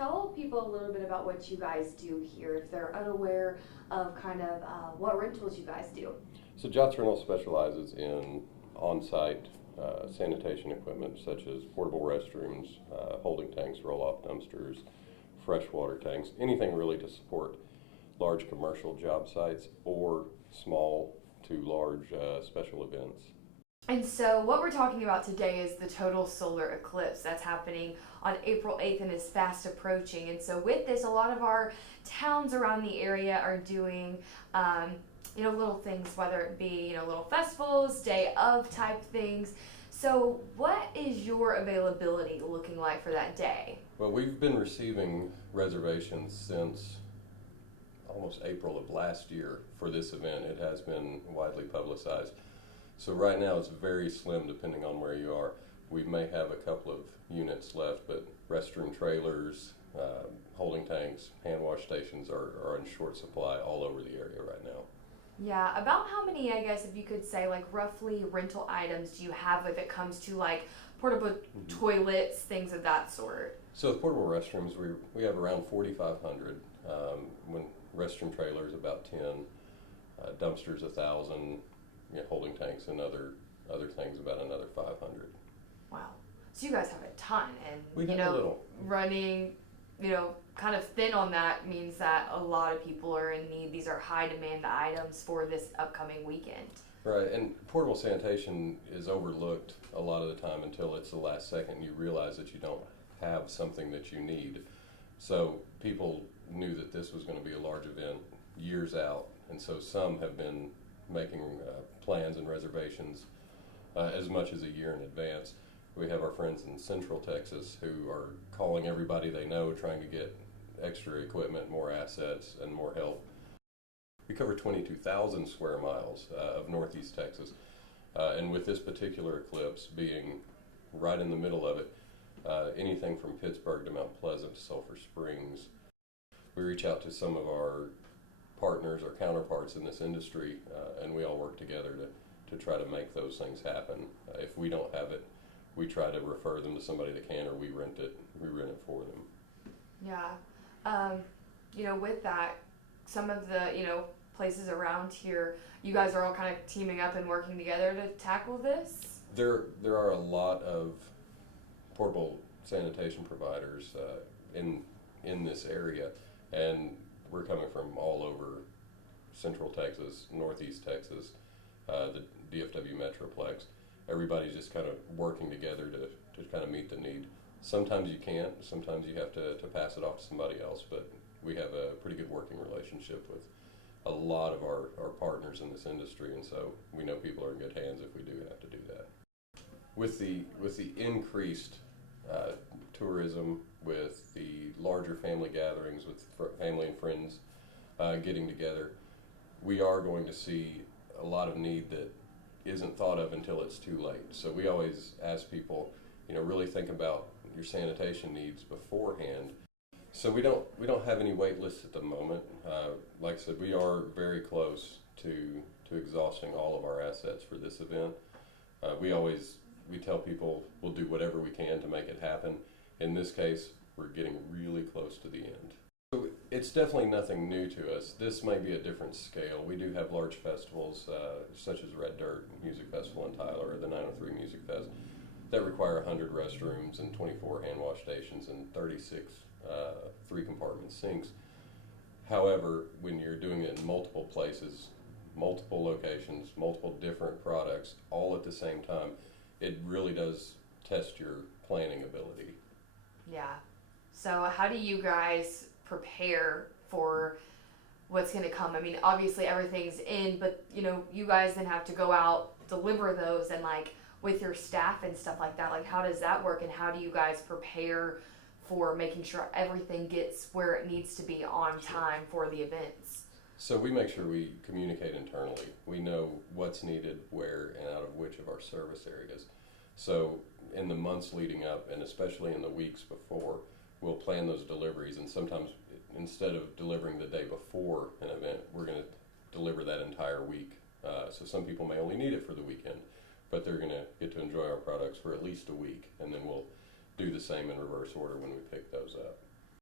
tell people a little bit about what you guys do here if they're unaware of kind of what rentals you guys do. So JOTS Rentals specializes in on-site sanitation equipment such as portable restrooms, holding tanks, roll-off dumpsters, freshwater tanks, anything really to support large commercial job sites or small to large special events. And so what we're talking about today is the total solar eclipse that's happening on April 8th and is fast approaching. And so with this, a lot of our towns around the area are doing little things, whether it be little festivals, day of type things. So what is your availability looking like for that day? Well, we've been receiving reservations since almost April of last year for this event. It has been widely publicized. So right now it's very slim depending on where you are. We may have a couple of units left, but restroom trailers, holding tanks, hand wash stations are in short supply all over the area right now. Yeah, about how many, I guess, if you could say, like roughly rental items do you have if it comes to like portable toilets, things of that sort? So with portable restrooms, we have around 4,500. When restroom trailers about 10, dumpsters 1,000, holding tanks and other things about another 500. Wow. So you guys have a ton, and we have a little. Running, kind of thin on that means that a lot of people are in need. These are high demand items for this upcoming weekend. Right, and portable sanitation is overlooked a lot of the time until it's the last second and you realize that you don't have something that you need. So people knew that this was going to be a large event years out, and so some have been making plans and reservations as much as a year in advance. We have our friends in Central Texas who are calling everybody they know, trying to get extra equipment, more assets, and more help. We cover 22,000 square miles of Northeast Texas, and with this particular eclipse being right in the middle of it, anything from Pittsburgh to Mount Pleasant to Sulphur Springs, we reach out to some of our partners or counterparts in this industry, and we all work together to try to make those things happen. If we don't have it, we try to refer them to somebody that can, or we rent it for them. Yeah. With that, some of the, places around here, you guys are all kind of teaming up and working together to tackle this? There are a lot of portable sanitation providers in this area, and we're coming from all over Central Texas, Northeast Texas, the DFW Metroplex. Everybody's just kind of working together to kind of meet the need. Sometimes you can't, sometimes you have to pass it off to somebody else, but we have a pretty good working relationship with a lot of our partners in this industry, and so we know people are in good hands if we do have to do that. With the increased tourism, with the larger family gatherings, with family and friends getting together, we are going to see a lot of need that isn't thought of until it's too late. So we always ask people, really think about your sanitation needs beforehand. So we don't have any wait lists at the moment. Like I said, we are very close to exhausting all of our assets for this event. We tell people we'll do whatever we can to make it happen. In this case, we're getting really close to the end. So it's definitely nothing new to us. This may be a different scale. We do have large festivals such as Red Dirt Music Festival in Tyler or the 903 Music Fest that require 100 restrooms and 24 hand wash stations and 36 three-compartment sinks. However, when you're doing it in multiple places, multiple locations, multiple different products, all at the same time, it really does test your planning ability. Yeah. So how do you guys prepare for what's going to come? I mean, obviously everything's in, but you guys then have to go out, deliver those, and like with your staff and stuff like that, like how does that work, and how do you guys prepare for making sure everything gets where it needs to be on time for the events? So we make sure we communicate internally. We know what's needed where and out of which of our service areas. So in the months leading up, and especially in the weeks before, we'll plan those deliveries, and sometimes instead of delivering the day before an event, we're going to deliver that entire week. So some people may only need it for the weekend, but they're going to get to enjoy our products for at least a week, and then we'll do the same in reverse order when we pick those up.